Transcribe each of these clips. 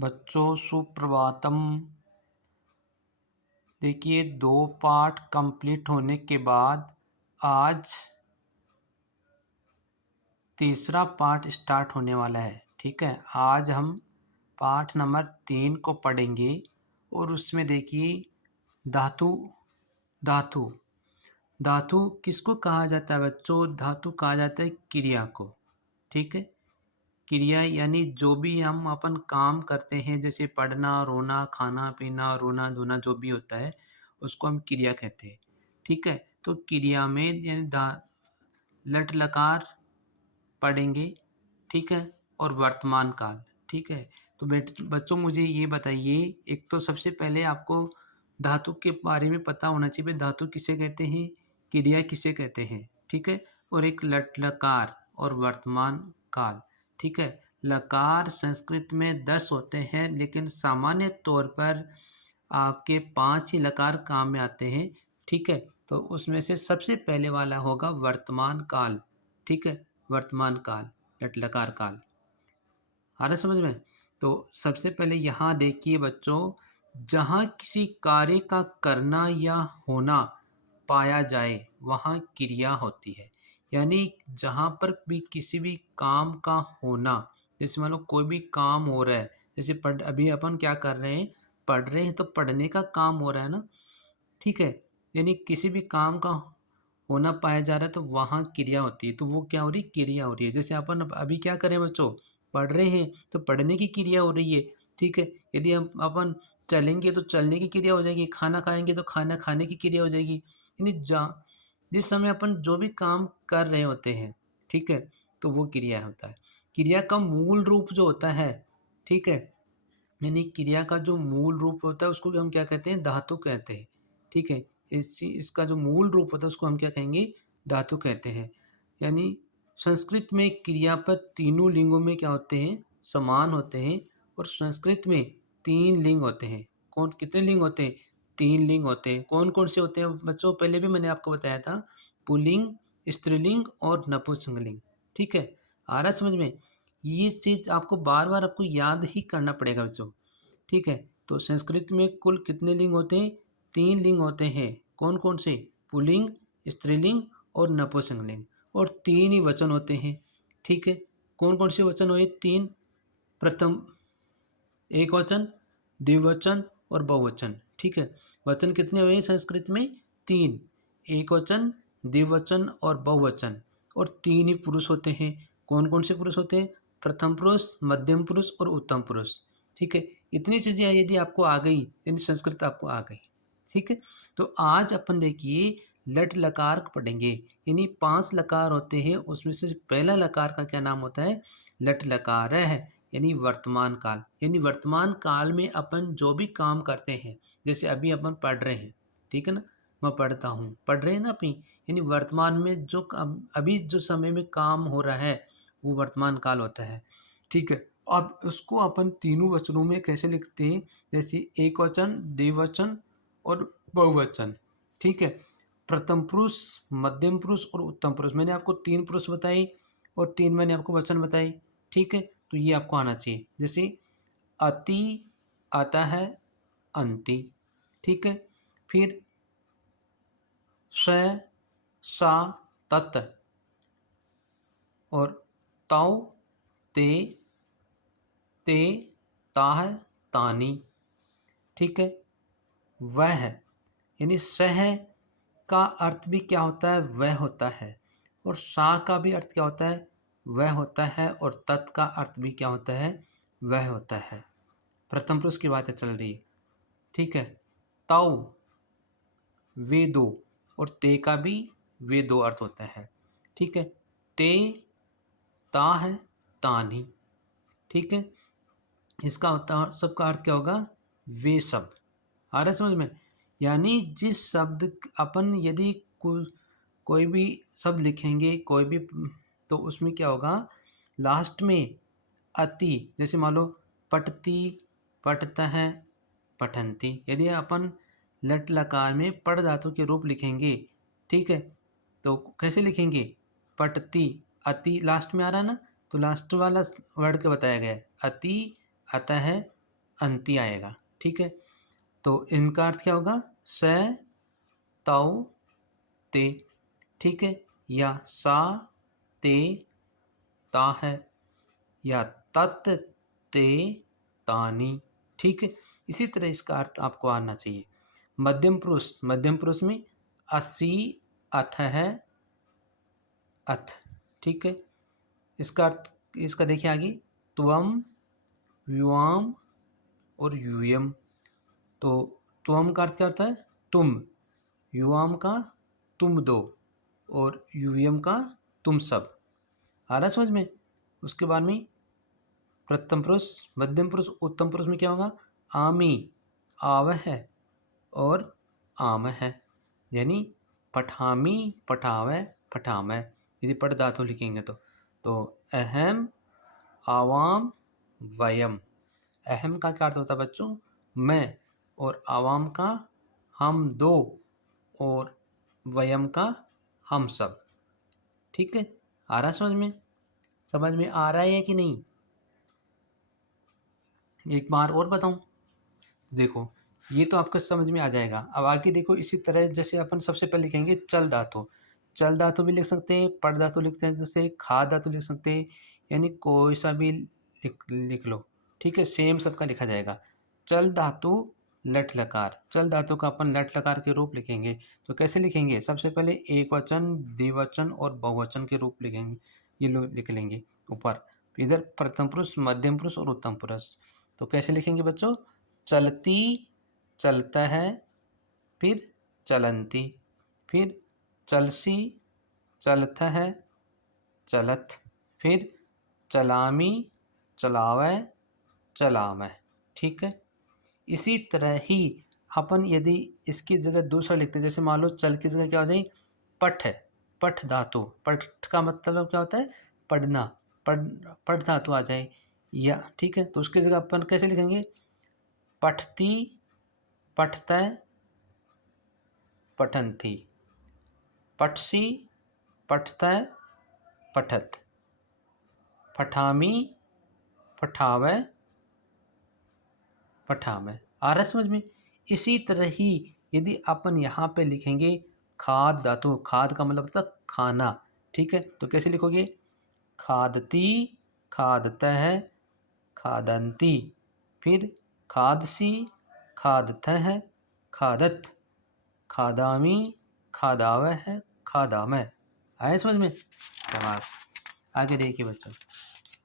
बच्चों सुप्रभातम। देखिए 2 part complete होने के बाद आज तीसरा पार्ट स्टार्ट होने वाला है। ठीक है, आज हम पार्ट नंबर 3 को पढ़ेंगे और उसमें देखिए धातु धातु धातु किसको कहा जाता है बच्चों? धातु कहा जाता है क्रिया को। ठीक है, क्रिया यानी जो भी हम अपन काम करते हैं, जैसे पढ़ना, रोना, खाना पीना, रोना धोना, जो भी होता है उसको हम क्रिया कहते हैं। ठीक है, तो क्रिया में यानी लट लकार पढ़ेंगे। ठीक है, और वर्तमान काल। ठीक है, तो बच्चों मुझे ये बताइए, एक तो सबसे पहले आपको धातु के बारे में पता होना चाहिए, धातु किसे कहते हैं, क्रिया किसे कहते हैं। ठीक है, और एक लट लकार और वर्तमान काल। ठीक है, लकार संस्कृत में 10 होते हैं, लेकिन सामान्य तौर पर आपके 5 ही लकार काम में आते हैं। ठीक है, तो उसमें से सबसे पहले वाला होगा वर्तमान काल। ठीक है, वर्तमान काल, लट लकार काल। आ रहा समझ में? तो सबसे पहले यहाँ देखिए बच्चों, जहाँ किसी कार्य का करना या होना पाया जाए वहाँ क्रिया होती है। यानी जहाँ पर भी किसी भी काम का होना, जैसे मान लो कोई भी काम हो रहा है, जैसे अभी अपन क्या कर रहे हैं, पढ़ रहे हैं, तो पढ़ने का काम हो रहा है ना। ठीक है, यानी किसी भी काम का होना पाया जा रहा है तो वहाँ क्रिया होती है, तो वो क्या हो रही है, क्रिया हो रही है। जैसे अपन अभी क्या करें बच्चों, पढ़ रहे हैं तो पढ़ने की क्रिया हो रही है। ठीक है, यदि हम अपन चलेंगे तो चलने की क्रिया हो जाएगी, खाना खाएंगे तो खाना खाने की क्रिया हो जाएगी। यानी जिस समय अपन जो भी काम कर रहे होते हैं, ठीक है, तो वो क्रिया होता है। क्रिया का मूल रूप जो होता है, ठीक है, यानी क्रिया का जो मूल रूप होता है उसको हम क्या कहते हैं, धातु कहते हैं। ठीक है, इसका जो मूल रूप होता है उसको हम क्या कहेंगे, धातु कहते हैं। यानी संस्कृत में क्रियापद तीनों लिंगों में क्या होते हैं, समान होते हैं। और संस्कृत में 3 लिंग होते हैं। कौन कितने लिंग होते हैं? 3 लिंग होते हैं। कौन कौन से होते हैं बच्चों? पहले भी मैंने आपको बताया था, पुल्लिंग, स्त्रीलिंग और नपुंसकलिंग। ठीक है, आ रहा समझ में? ये चीज़ आपको बार बार आपको याद ही करना पड़ेगा बच्चों। ठीक है, तो संस्कृत में कुल कितने लिंग होते हैं? 3 लिंग होते हैं। कौन कौन से? पुल्लिंग, स्त्रीलिंग और नपुंसकलिंग। और 3 ही वचन होते हैं। ठीक है, कौन कौन से वचन हुए? 3। प्रथम एक वचन, द्विवचन और बहुवचन। ठीक है, वचन कितने हुए संस्कृत में? 3। एक वचन, द्विवचन और बहुवचन। और 3 ही पुरुष होते हैं। कौन कौन से पुरुष होते हैं? प्रथम पुरुष, मध्यम पुरुष और उत्तम पुरुष। ठीक है, इतनी चीज़ें यदि आपको आ गई, यानी संस्कृत आपको आ गई। ठीक है, तो आज अपन देखिए लट लकार पढ़ेंगे। यानी 5 लकार होते हैं, उसमें से पहला लकार का क्या नाम होता है? लट लकार है, यानी वर्तमान काल। यानी वर्तमान काल में अपन जो भी काम करते हैं, जैसे अभी अपन पढ़ रहे हैं, ठीक है ना, मैं पढ़ता हूँ, पढ़ रहे हैं ना अपनी, यानी वर्तमान में जो अभी जो समय में काम हो रहा है वो वर्तमान काल होता है। ठीक है, अब उसको अपन तीनों वचनों में कैसे लिखते हैं? जैसे एक वचन, द्विवचन और बहुवचन। ठीक है, प्रथम पुरुष, मध्यम पुरुष और उत्तम पुरुष। मैंने आपको 3 पुरुष बताई और 3 मैंने आपको वचन बताई। ठीक है, तो ये आपको आना चाहिए। जैसे अति आता है अंति। ठीक है, फिर स, सा, तत् और तौ, ते, ते, ताह, तानी। ठीक है, वह, यानी सह का अर्थ भी क्या होता है? वह होता है। और सा का भी अर्थ क्या होता है? वह होता है। और तत् का अर्थ भी क्या होता है? वह होता है। प्रथम पुरुष की बातें चल रही है। ठीक है, तौ, वे दो। और ते का भी वे दो अर्थ होता है। ठीक है, ते, ताह, तानी। ठीक है, इसका होता सबका अर्थ क्या होगा? वे सब। आ रहा है समझ में? यानी जिस शब्द अपन यदि कोई भी शब्द लिखेंगे, कोई भी, तो उसमें क्या होगा? लास्ट में अति, जैसे मान लो पठती, पठतः, पठन्ति। यदि अपन लट लकार में पढ़ धातु के रूप लिखेंगे, ठीक है, तो कैसे लिखेंगे? पठती, अति लास्ट में आ रहा है ना, तो लास्ट वाला वर्ड क्या बताया गया है? अति, अतः, अंती आएगा। ठीक है, तो इनका अर्थ क्या होगा? स तौ ते। ठीक है, या सा ते ता है, या तत ते तानी। ठीक है, इसी तरह इसका अर्थ आपको आना चाहिए। मध्यम पुरुष में असी अथ है, अथ। ठीक है, इसका अर्थ, इसका देखिए आगे, त्वम युवाम और यूयम। तो त्वम का अर्थ क्या होता है? तुम। युवाम का तुम दो, और यूयम का तुम सब। आ रहा है समझ में? उसके बाद में प्रथम पुरुष, मध्यम पुरुष, उत्तम पुरुष में क्या होगा? आमी, आव है, और आम है। यानी पठामी, पठावे, पठामै। यदि पठ धातु लिखेंगे तो अहम, आवाम, वयम। अहम का क्या अर्थ होता है बच्चों? मैं। और आवाम का हम दो, और वयम का हम सब। ठीक है, आ रहा समझ में? समझ में आ रहा है कि नहीं? एक बार और बताऊं? देखो, ये तो आपको समझ में आ जाएगा। अब आगे देखो, इसी तरह जैसे अपन सबसे पहले लिखेंगे चल धातु। चल धातु भी लिख सकते हैं, पट धातु लिखते हैं, जैसे खा धातु लिख सकते हैं, यानी कोई सा भी लिख लो। ठीक है, सेम सबका लिखा जाएगा। चल धातु लट लकार। चल धातु का अपन लट लकार के रूप लिखेंगे, तो कैसे लिखेंगे? सबसे पहले एक वचन, द्विवचन और बहुवचन के रूप लिखेंगे। ये लोग लिख लेंगे ऊपर। इधर प्रथम पुरुष, मध्यम पुरुष और उत्तम पुरुष। तो कैसे लिखेंगे बच्चों? चलती, चलता है, फिर चलंती, फिर चलसी, चलता है, चलत, फिर चलामी, चलावे, चलावे। ठीक है, इसी तरह ही अपन यदि इसकी जगह दूसरा लिखते हैं, जैसे मान लो चल की जगह क्या हो जाए? पठ है, पठ धातु। पठ का मतलब क्या होता है? पढ़ना। पढ़, पठ धातु आ जाए, या ठीक है, तो उसकी जगह अपन कैसे लिखेंगे? पठती, पठतै, पठन्ति, पठसी, पठतै, पठत, पठामी, पठावै, पठामै। आ रहा है समझ में? इसी तरह ही यदि अपन यहाँ पे लिखेंगे खाद धातु। खाद का मतलब होता है खाना। ठीक है, तो कैसे लिखोगे? खादती, खादतः, खादन्ति, फिर खादसी, खादतः, खादत, खादामी, खादावह, खादामै। आए समझ में? शाबाश। आगे देखिए बच्चों,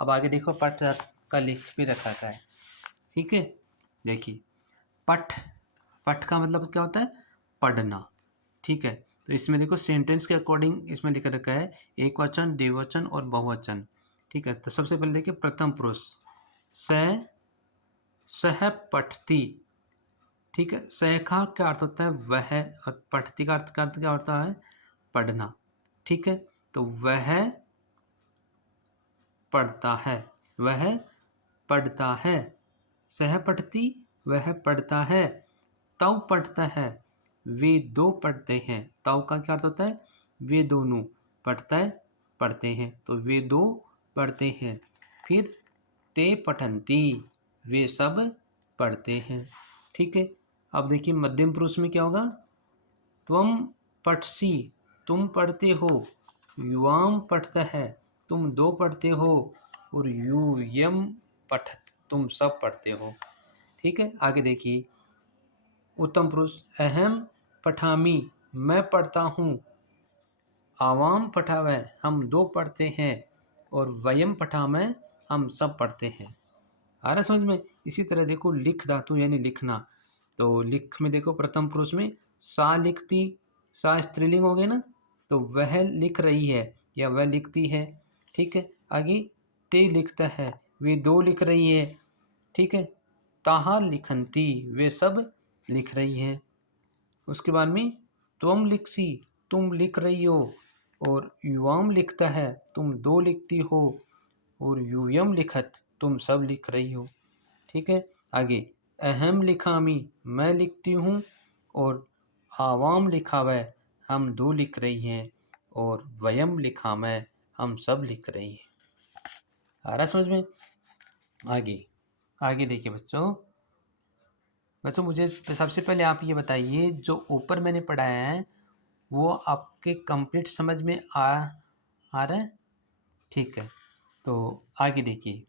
अब आगे देखो, पठ का लिख भी रखा है। ठीक है, देखिए, पठ, पठ का मतलब क्या होता है? पढ़ना। ठीक है, तो इसमें देखो सेंटेंस के अकॉर्डिंग इसमें लिख रखा है एक वचन, द्विवचन और बहुवचन। ठीक है, तो सबसे पहले देखिए प्रथम पुरुष, स, सह पठती। ठीक है, सह का क्या अर्थ होता है? वह, और पठती का अर्थ क्या होता है? पढ़ना। ठीक है, तो वह पढ़ता है, वह पढ़ता है। सह पठती, वह पढ़ता है। तव पढ़ता है, वे दो पढ़ते हैं। तव का क्या अर्थ होता है? वे दोनों। पढ़ता है, पढ़ते हैं, तो वे दो पढ़ते हैं। फिर ते पठन्ति, वे सब पढ़ते हैं। ठीक है, अब देखिए मध्यम पुरुष में क्या होगा? त्वम पठसी, तुम पढ़ते हो। युवाम पढ़ता है, तुम दो पढ़ते हो। और यूयम पठत, तुम सब पढ़ते हो। ठीक है, आगे देखिए उत्तम पुरुष, अहम पठामी, मैं पढ़ता हूँ। आवाम पठावे, हम दो पढ़ते हैं। और वयम पठामै, हम सब पढ़ते हैं। आ रहा समझ में? इसी तरह देखो लिख धातु यानी लिखना। तो लिख में देखो प्रथम पुरुष में सा लिखती, सा स्त्रीलिंग हो गए ना, तो वह लिख रही है या वह लिखती है। ठीक है, आगे ते लिखता है, वे दो लिख रही है। ठीक है, ताहा लिखंती, वे सब लिख रही हैं। उसके बाद में त्वम लिखसी, तुम लिख रही हो। और युवाम लिखता है, तुम दो लिखती हो। और यूयम लिखत, तुम सब लिख रही हो। ठीक है, आगे अहम लिखामी, मैं लिखती हूँ। और आवाम लिखावे, हम दो लिख रही हैं। और वयम लिखामै, हम सब लिख रही हैं। आ रहा समझ में? आगे आगे देखिए बच्चों, वैसे मुझे सबसे पहले आप ये बताइए, जो ऊपर मैंने पढ़ाया है वो आपके कंप्लीट समझ में आ रहा है? ठीक है, तो आगे देखिए।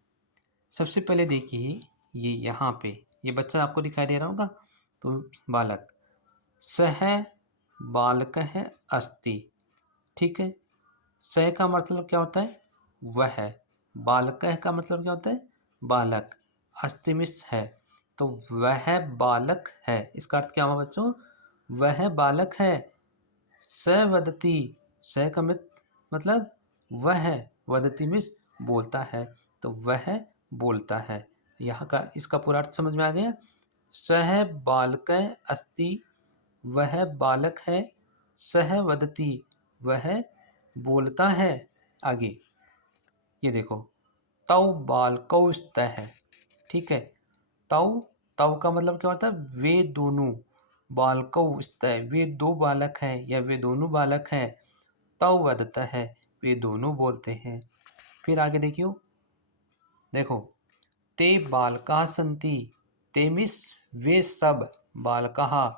सबसे पहले देखिए, ये यहाँ पे ये बच्चा आपको दिखाई दे रहा होगा, तो बालक, सह बालकः अस्ति, ठीक है। सह का मतलब क्या होता है? वह। बालकः का मतलब क्या होता है? बालक। अस्ति मिस है, तो वह बालक है। इसका अर्थ क्या हुआ बच्चों? वह बालक है। स वदति, स का मतलब वह, वदति मिस बोलता है, तो वह बोलता है। यहाँ का इसका पूरा अर्थ समझ में आ गया। सह बालक अस्ति, वह बालक है। सह वदति, वह बोलता है। आगे ये देखो, तौ बालकौ स्तः, ठीक है। तौ, तौ का मतलब क्या होता है? वे दोनों। बालकौ स्तः, वे दो बालक हैं या वे दोनों बालक हैं। तौ वदतः है, वे दोनों बोलते हैं। फिर आगे देखियो, देखो, ते बालकाः सन्ति, ते मिस वे सब, बालकाः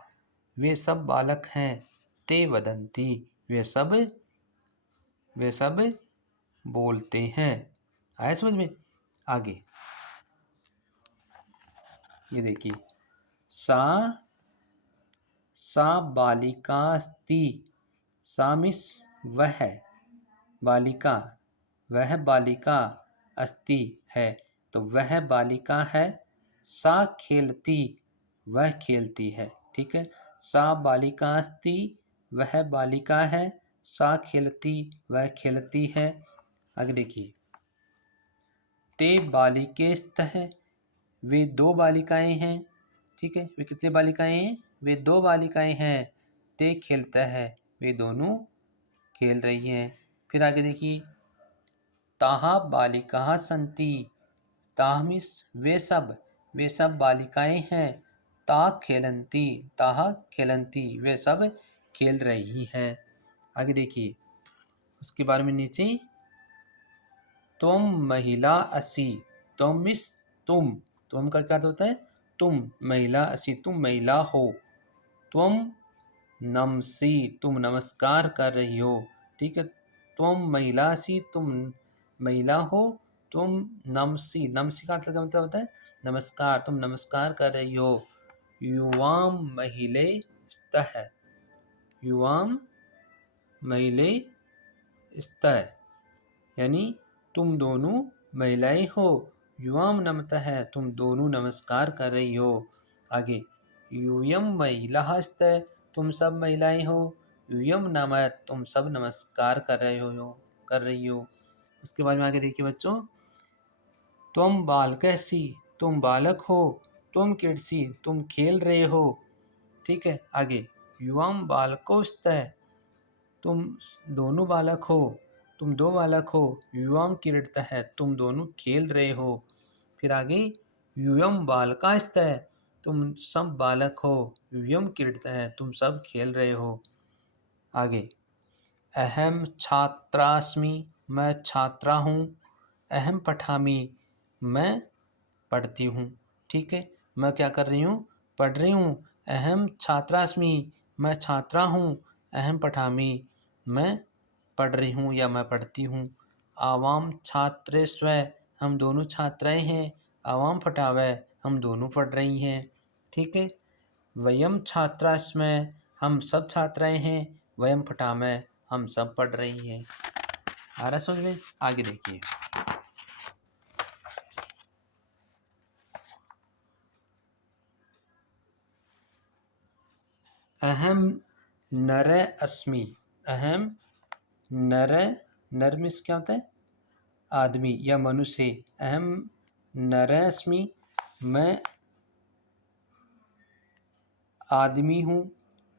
वे सब बालक हैं। ते वदन्ति, वे सब बोलते हैं। आया समझ में? आगे ये देखिए, सा सा बालिकास्ति, सा मिस वह बालिका, वह बालिका अस्ति है, तो वह बालिका है। सा खेलती, वह खेलती है, ठीक है। सा बालिका अस्ति, वह बालिका है। सा खेलती, वह खेलती है। आगे देखिए, ते बालिके स्तः, वे दो बालिकाएं हैं, ठीक है। वे कितने बालिकाएं हैं? वे दो बालिकाएं हैं। ते खेलता है, वे दोनों खेल रही हैं। फिर आगे देखिए, ताहा बालिकाः सन्ति, ताह मिस वे सब बालिकाएं हैं। ता खेलन्ति, ताह खेलन्ति, वे सब खेल रही हैं। आगे देखिए, उसके बारे में नीचे, तुम महिला असी, तुम मिस तुम का क्या अर्थ होता है? तुम महिला असी, तुम महिला हो। तुम नमसी, तुम नमस्कार कर रही हो, ठीक है। तुम महिला असी, तुम महिला हो। तुम नमसी, नमसी का मतलब होता है नमस्कार, तुम नमस्कार कर रही हो। युवाम महिले स्तः, युवाम महिले स्तः, यानी तुम दोनों महिलाएं हो। युवाम नमता है, तुम दोनों नमस्कार कर रही हो। आगे, यूयम महिला स्तः, तुम सब महिलाएं हो। यूयम नमः, तुम सब नमस्कार कर रही हो। उसके बाद में आगे देखिए बच्चों, तुम बालकसी, तुम बालक हो। तुम किड्सी, तुम खेल रहे हो, ठीक है। आगे, युवाम बालको स्तः, तुम दोनों बालक हो, तुम दो बालक हो। युवाम क्रीडता है, तुम दोनों खेल रहे हो। फिर आगे, यूयम बालकास्तः, तुम सब बालक हो। यूयम क्रीडता है, तुम सब खेल रहे हो। आगे, अहम छात्रास्मि, मैं छात्रा हूँ। अहम पठामि, मैं पढ़ती हूँ, ठीक है। मैं क्या कर रही हूँ? पढ़ रही हूँ। अहम छात्रास्मि, मैं छात्रा हूँ। अहम पठामि, मैं पढ़ रही हूँ या मैं पढ़ती हूँ। आवाम छात्रे स्व, हम दोनों छात्राएं हैं। आवाम पठावै, हम दोनों पढ़ रही हैं, ठीक है। वयम छात्रा स्मः, हम सब छात्राएं हैं। वयम पठामः, हम सब पढ़ रही हैं। आ रहा समझ में? आगे देखिए, अहम नर अस्मि, अहम नर, नर में क्या होता है? आदमी या मनुष्य। अहम नर अस्मि, मैं आदमी हूँ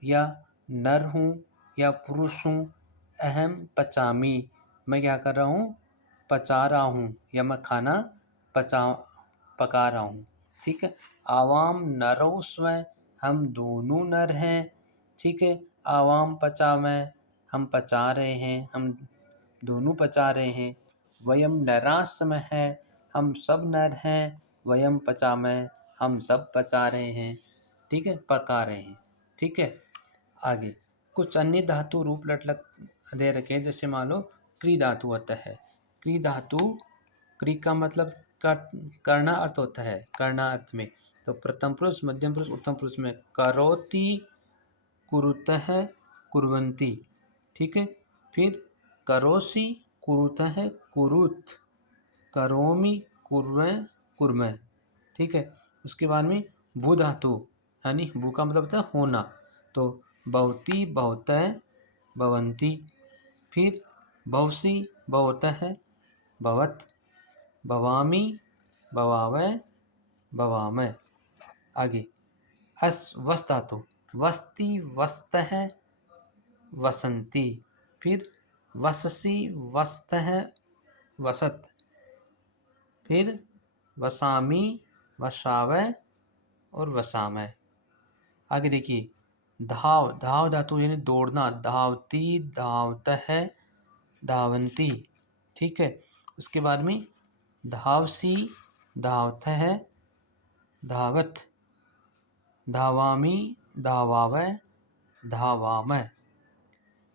या नर हूँ या पुरुष हूँ। अहम पचामी, मैं क्या कर रहा हूँ? पचा रहा हूँ या मैं खाना पका रहा हूँ, ठीक है। आवाम नरौ स्व, हम दोनों नर हैं, ठीक है। आवाम पचामै, हम पचा रहे हैं, हम दोनों पचा रहे हैं। वयम नरास्म है, हम सब नर हैं। वयम पचामै, हम सब पचा रहे हैं। ठीक है, पका रहे हैं। ठीक है, आगे कुछ अन्य धातु रूप लट दे रखे हैं, जैसे मान लो क्री धातु होता है। क्री धातु, क्री का मतलब करना अर्थ होता है, करना अर्थ में। तो प्रथम पुरुष, मध्यम पुरुष, उत्तम पुरुष में करोति, कुरुतः, कुर्वन्ति। ठीक है, फिर करोसि, कुरुतः, कुरुत, करोमि, कुर्वन्, कुर्मः। ठीक है, उसके बाद में भू धातु, यानी भू का मतलब होता है होना, तो भवति, भवतः, भवन्ति। फिर भवसि, भवतः, भवत्, भवामि, भवावः, भवामः। आगे वस धातु, वस्ति, वस्तः, वसन्ति। फिर वससि, वस्तः, वसत्। फिर वसामि, वसावः और वसामः। आगे देखिए धाव, धाव धातु यानी दौड़ना, धावती, धावतः, धावन्ति। ठीक है, उसके बाद में धावसी, धावतः, धावत, धावामि, धावावः, धावामः।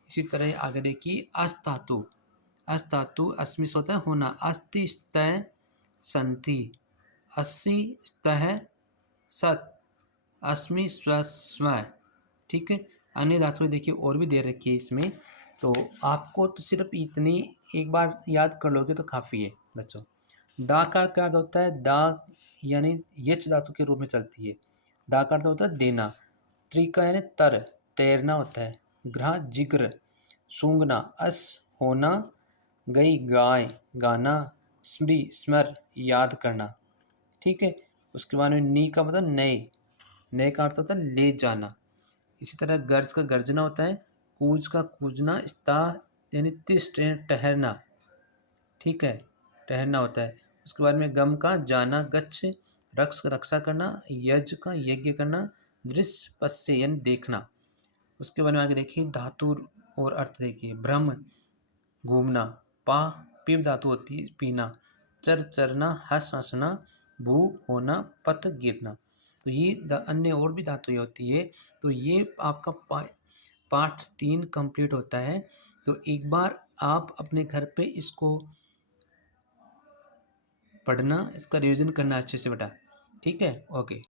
इसी तरह आगे देखिए अस् धातु, अस् धातु अस्मि से होता है होना, अस्ति, स्तः, सन्ति, अस्सि, स्तः, सत्, अस्मि, स्व, स्म। ठीक है, अन्य धातु देखिए और भी दे रखी है इसमें, तो आपको तो सिर्फ इतनी एक बार याद कर लोगे तो काफ़ी है बच्चों। दा का अर्थ होता है, दा यानी यच धातु के रूप में चलती है। दा का अर्थ होता है देना। त्रि का यानी तर, तैरना होता है। ग्रह, जिग्र, सूंघना। अस, होना। गई, गाय, गाना। स्मृ, स्मर, याद करना। ठीक है, उसके बाद में नी का मतलब नए, नए का अर्थ होता है ले जाना। इसी तरह गर्ज का गर्जना होता है, कूज का कूजना, स्ता यानी तिष्ठ ठहरना। ठीक है, ठहरना होता है। उसके बाद में गम का जाना, गच्छ, रक्ष रक्षा करना, यज का यज्ञ करना, दृश्य पश्य यानी देखना। उसके बाद में आगे देखिए धातु और अर्थ देखिए, भ्रम, घूमना। पा, पिप धातु होती है पीना। चर, चरना। हंस, हंसना। भू, होना। पत, गिरना। तो ये अन्य और भी धातुएं होती है। तो ये आपका पाठ 3 कंप्लीट होता है। तो एक बार आप अपने घर पे इसको पढ़ना, इसका रिवीजन करना अच्छे से बेटा। ठीक है, ओके।